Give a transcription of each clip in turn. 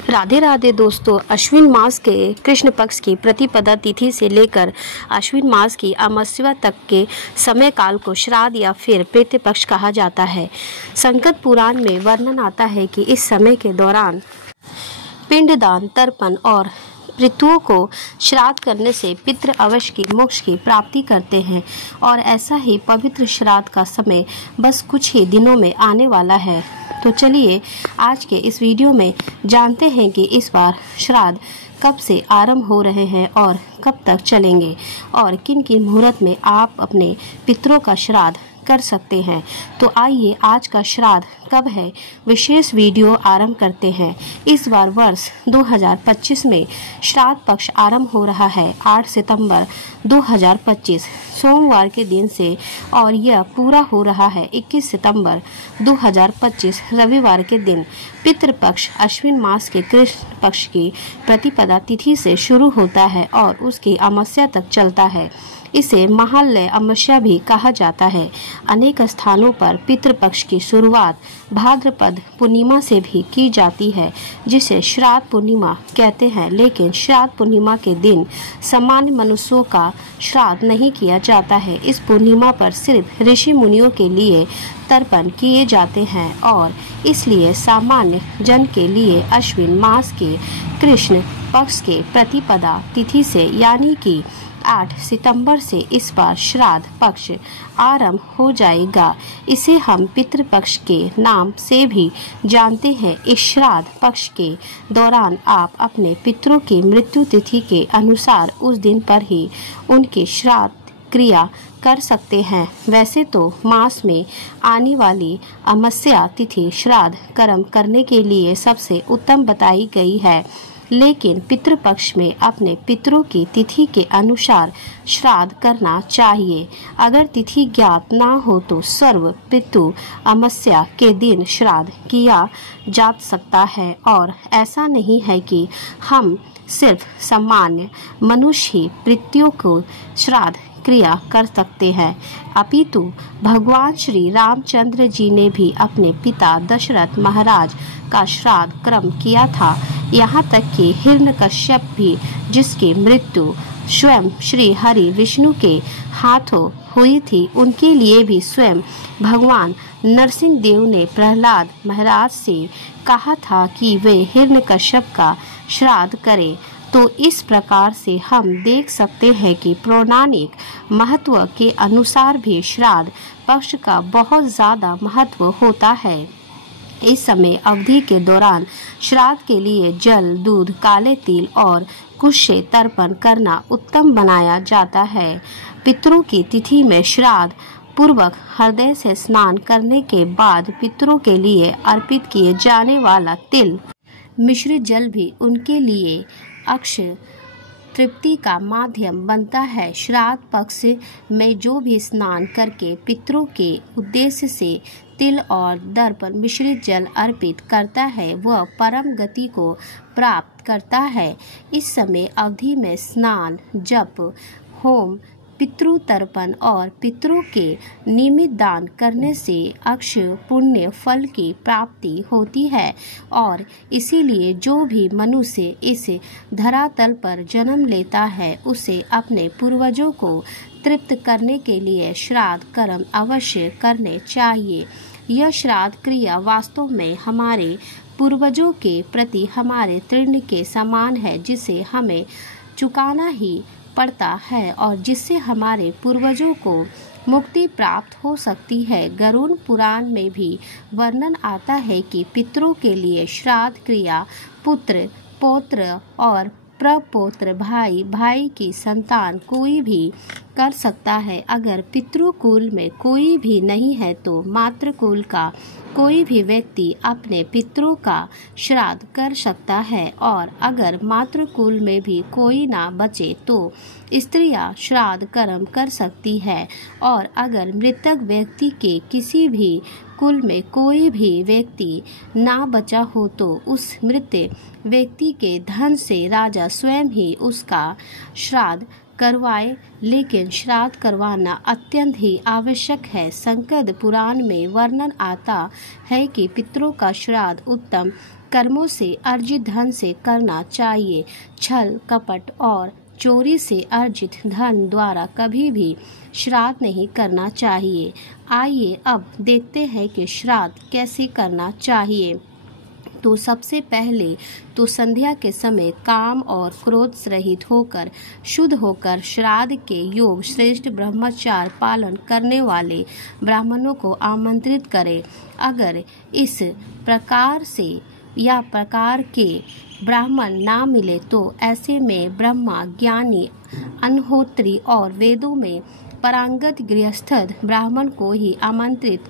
राधे राधे दोस्तों, अश्विन मास के कृष्ण पक्ष की प्रतिपदा तिथि से लेकर अश्विन मास की अमावस्या तक के समय काल को श्राद्ध या फिर पितृ पक्ष कहा जाता है। संकट पुराण में वर्णन आता है कि इस समय के दौरान पिंडदान, तर्पण और ऋतुओं को श्राद्ध करने से पितृ अवश्य की मोक्ष की प्राप्ति करते हैं और ऐसा ही पवित्र श्राद्ध का समय बस कुछ ही दिनों में आने वाला है। तो चलिए आज के इस वीडियो में जानते हैं कि इस बार श्राद्ध कब से आरंभ हो रहे हैं और कब तक चलेंगे और किन किन मुहूर्त में आप अपने पितरों का श्राद्ध कर सकते हैं। तो आइए आज का श्राद्ध कब है विशेष वीडियो आरंभ करते हैं। इस बार वर्ष 2025 में श्राद्ध पक्ष आरंभ हो रहा है 8 सितंबर 2025 सोमवार के दिन से और यह पूरा हो रहा है 21 सितंबर 2025 रविवार के दिन। पितृपक्ष अश्विन मास के कृष्ण पक्ष की प्रतिपदा तिथि से शुरू होता है और उसकी अमावस्या तक चलता है। इसे महालय अमावस्या भी कहा जाता है। अनेक स्थानों पर पितृपक्ष की शुरुआत भाद्रपद पूर्णिमा से भी की जाती है, जिसे श्राद्ध पूर्णिमा कहते हैं। लेकिन श्राद्ध पूर्णिमा के दिन सामान्य मनुष्यों का श्राद्ध नहीं किया जाता है। इस पूर्णिमा पर सिर्फ ऋषि मुनियों के लिए तर्पण किए जाते हैं और इसलिए सामान्य जन के लिए अश्विन मास के कृष्ण पक्ष के प्रतिपदा तिथि से यानी कि 8 सितंबर से इस बार श्राद्ध पक्ष आरंभ हो जाएगा। इसे हम पितृपक्ष के नाम से भी जानते हैं। इस श्राद्ध पक्ष के दौरान आप अपने पितरों की मृत्यु तिथि के अनुसार उस दिन पर ही उनकी श्राद्ध क्रिया कर सकते हैं। वैसे तो मास में आने वाली अमावस्या तिथि श्राद्ध कर्म करने के लिए सबसे उत्तम बताई गई है, लेकिन पितृपक्ष में अपने पितरों की तिथि के अनुसार श्राद्ध करना चाहिए। अगर तिथि ज्ञात ना हो तो सर्व पितृ अमावस्या के दिन श्राद्ध किया जा सकता है और ऐसा नहीं है कि हम सिर्फ सामान्य मनुष्य ही पितरों को श्राद्ध क्रिया कर सकते हैं, अपितु भगवान श्री रामचंद्र जी ने भी अपने पिता दशरथ महाराज का श्राद्ध कर्म किया था। यहाँ तक कि हिरण्यकश्यप भी, जिसकी मृत्यु स्वयं श्री हरि विष्णु के हाथों हुई थी, उनके लिए भी स्वयं भगवान नरसिंह देव ने प्रहलाद महाराज से कहा था कि वे हिरण्यकश्यप का श्राद्ध करें। तो इस प्रकार से हम देख सकते हैं कि पौराणिक महत्व के अनुसार भी श्राद्ध पक्ष का बहुत ज़्यादा महत्व होता है। इस समय अवधि के दौरान श्राद्ध के लिए जल, दूध, काले तिल और कुश से तर्पण करना उत्तम बनाया जाता है। पितरों की तिथि में श्राद्ध पूर्वक हृदय से स्नान करने के बाद पितरों के लिए अर्पित किए जाने वाला तिल मिश्रित जल भी उनके लिए अक्षय तृप्ति का माध्यम बनता है। श्राद्ध पक्ष में जो भी स्नान करके पितरों के उद्देश्य से तिल और दर्पण मिश्रित जल अर्पित करता है, वह परम गति को प्राप्त करता है। इस समय अवधि में स्नान, जप, होम, पितृ तर्पण और पितरों के नियमित दान करने से अक्षय पुण्य फल की प्राप्ति होती है और इसीलिए जो भी मनुष्य इस धरातल पर जन्म लेता है उसे अपने पूर्वजों को तृप्त करने के लिए श्राद्ध कर्म अवश्य करने चाहिए। यह श्राद्ध क्रिया वास्तव में हमारे पूर्वजों के प्रति हमारे ऋण के समान है, जिसे हमें चुकाना ही पड़ता है और जिससे हमारे पूर्वजों को मुक्ति प्राप्त हो सकती है। गरुड़ पुराण में भी वर्णन आता है कि पितरों के लिए श्राद्ध क्रिया पुत्र, पौत्र और प्रपौत्र, भाई, भाई की संतान कोई भी कर सकता है। अगर पितृकुल में कोई भी नहीं है तो मातृकुल का कोई भी व्यक्ति अपने पितरों का श्राद्ध कर सकता है और अगर मातृकुल में भी कोई ना बचे तो स्त्रियां श्राद्ध कर्म कर सकती है और अगर मृतक व्यक्ति के किसी भी कुल में कोई भी व्यक्ति ना बचा हो तो उस मृत व्यक्ति के धन से राजा स्वयं ही उसका श्राद्ध करवाए, लेकिन श्राद्ध करवाना अत्यंत ही आवश्यक है। संकट पुराण में वर्णन आता है कि पितरों का श्राद्ध उत्तम कर्मों से अर्जित धन से करना चाहिए। छल कपट और चोरी से अर्जित धन द्वारा कभी भी श्राद्ध नहीं करना चाहिए। आइए अब देखते हैं कि श्राद्ध कैसे करना चाहिए। तो सबसे पहले तो संध्या के समय काम और क्रोध रहित होकर शुद्ध होकर श्राद्ध के योग श्रेष्ठ ब्रह्मचार्य पालन करने वाले ब्राह्मणों को आमंत्रित करें। अगर इस प्रकार से या प्रकार के ब्राह्मण ना मिले तो ऐसे में ब्रह्मा ज्ञानी अग्निहोत्री और वेदों में पारंगत गृहस्थ ब्राह्मण को ही आमंत्रित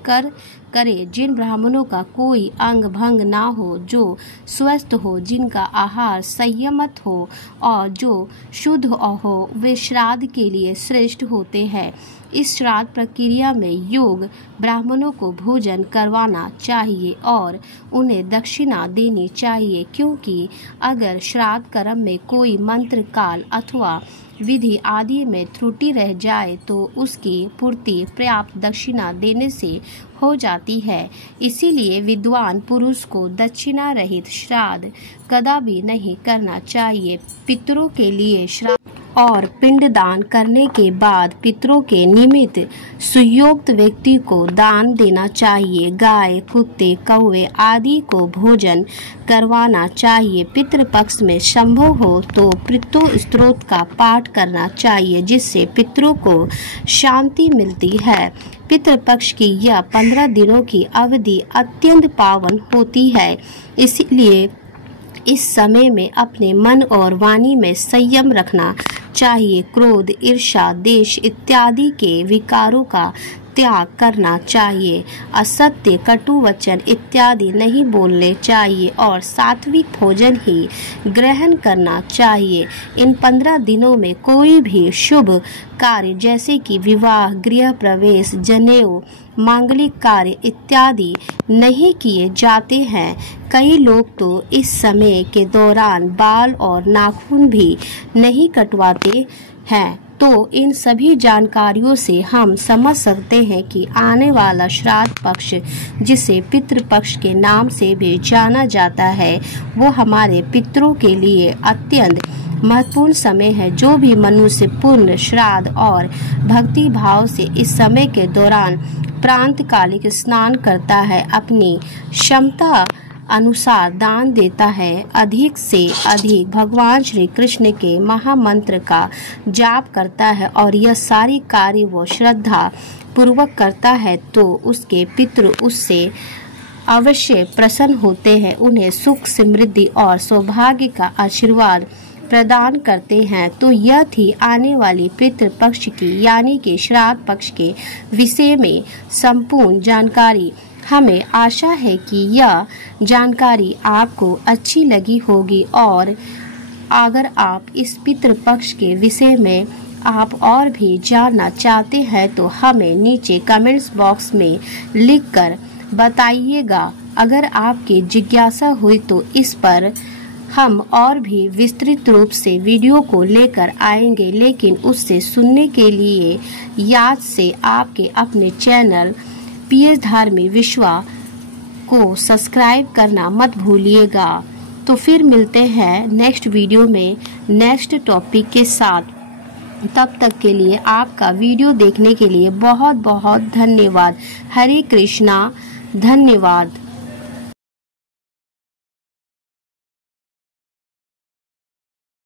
करे। जिन ब्राह्मणों का कोई अंग भंग ना हो, जो स्वस्थ हो, जिनका आहार संयमित हो और जो शुद्ध हो, वे श्राद्ध के लिए श्रेष्ठ होते हैं। इस श्राद्ध प्रक्रिया में योग ब्राह्मणों को भोजन करवाना चाहिए और उन्हें दक्षिणा देनी चाहिए, क्योंकि अगर श्राद्ध कर्म में कोई मंत्र काल अथवा विधि आदि में त्रुटि रह जाए तो उसकी पूर्ति पर्याप्त दक्षिणा देने से हो जाती है। इसीलिए विद्वान पुरुष को दक्षिणा रहित श्राद्ध कदापि नहीं करना चाहिए। पितरों के लिए श्राद्ध और पिंडदान करने के बाद पितरों के निमित्त सुयोग्य व्यक्ति को दान देना चाहिए। गाय, कुत्ते, कौवे आदि को भोजन करवाना चाहिए। पितृपक्ष में संभव हो तो पितृ स्तोत्र का पाठ करना चाहिए, जिससे पितरों को शांति मिलती है। पितृपक्ष की यह 15 दिनों की अवधि अत्यंत पावन होती है, इसलिए इस समय में अपने मन और वाणी में संयम रखना चाहिए। क्रोध, ईर्ष्या, द्वेष इत्यादि के विकारों का त्याग करना चाहिए। असत्य, कटु वचन इत्यादि नहीं बोलने चाहिए और सात्विक भोजन ही ग्रहण करना चाहिए। इन 15 दिनों में कोई भी शुभ कार्य जैसे कि विवाह, गृह प्रवेश, जनेऊ, मांगलिक कार्य इत्यादि नहीं किए जाते हैं। कई लोग तो इस समय के दौरान बाल और नाखून भी नहीं कटवाते हैं। तो इन सभी जानकारियों से हम समझ सकते हैं कि आने वाला श्राद्ध पक्ष, जिसे पितृपक्ष के नाम से भी जाना जाता है, वो हमारे पितरों के लिए अत्यंत महत्वपूर्ण समय है। जो भी मनुष्य पूर्ण श्राद्ध और भक्ति भाव से इस समय के दौरान प्रातःकालिक स्नान करता है, अपनी क्षमता अनुसार दान देता है, अधिक से अधिक भगवान श्री कृष्ण के महामंत्र का जाप करता है और यह सारी कार्य वो श्रद्धा पूर्वक करता है, तो उसके पितृ उससे अवश्य प्रसन्न होते हैं, उन्हें सुख, समृद्धि और सौभाग्य का आशीर्वाद प्रदान करते हैं। तो यह थी आने वाली पितृपक्ष की यानी कि श्राद्ध पक्ष के विषय में संपूर्ण जानकारी। हमें आशा है कि यह जानकारी आपको अच्छी लगी होगी और अगर आप इस पितृपक्ष के विषय में आप और भी जानना चाहते हैं तो हमें नीचे कमेंट्स बॉक्स में लिखकर बताइएगा। अगर आपकी जिज्ञासा हुई तो इस पर हम और भी विस्तृत रूप से वीडियो को लेकर आएंगे, लेकिन उससे सुनने के लिए याद से आपके अपने चैनल पीएस धार्मिक विश्वा को सब्सक्राइब करना मत भूलिएगा। तो फिर मिलते हैं नेक्स्ट वीडियो में नेक्स्ट टॉपिक के साथ। तब तक के लिए आपका वीडियो देखने के लिए बहुत बहुत धन्यवाद। हरे कृष्णा, धन्यवाद।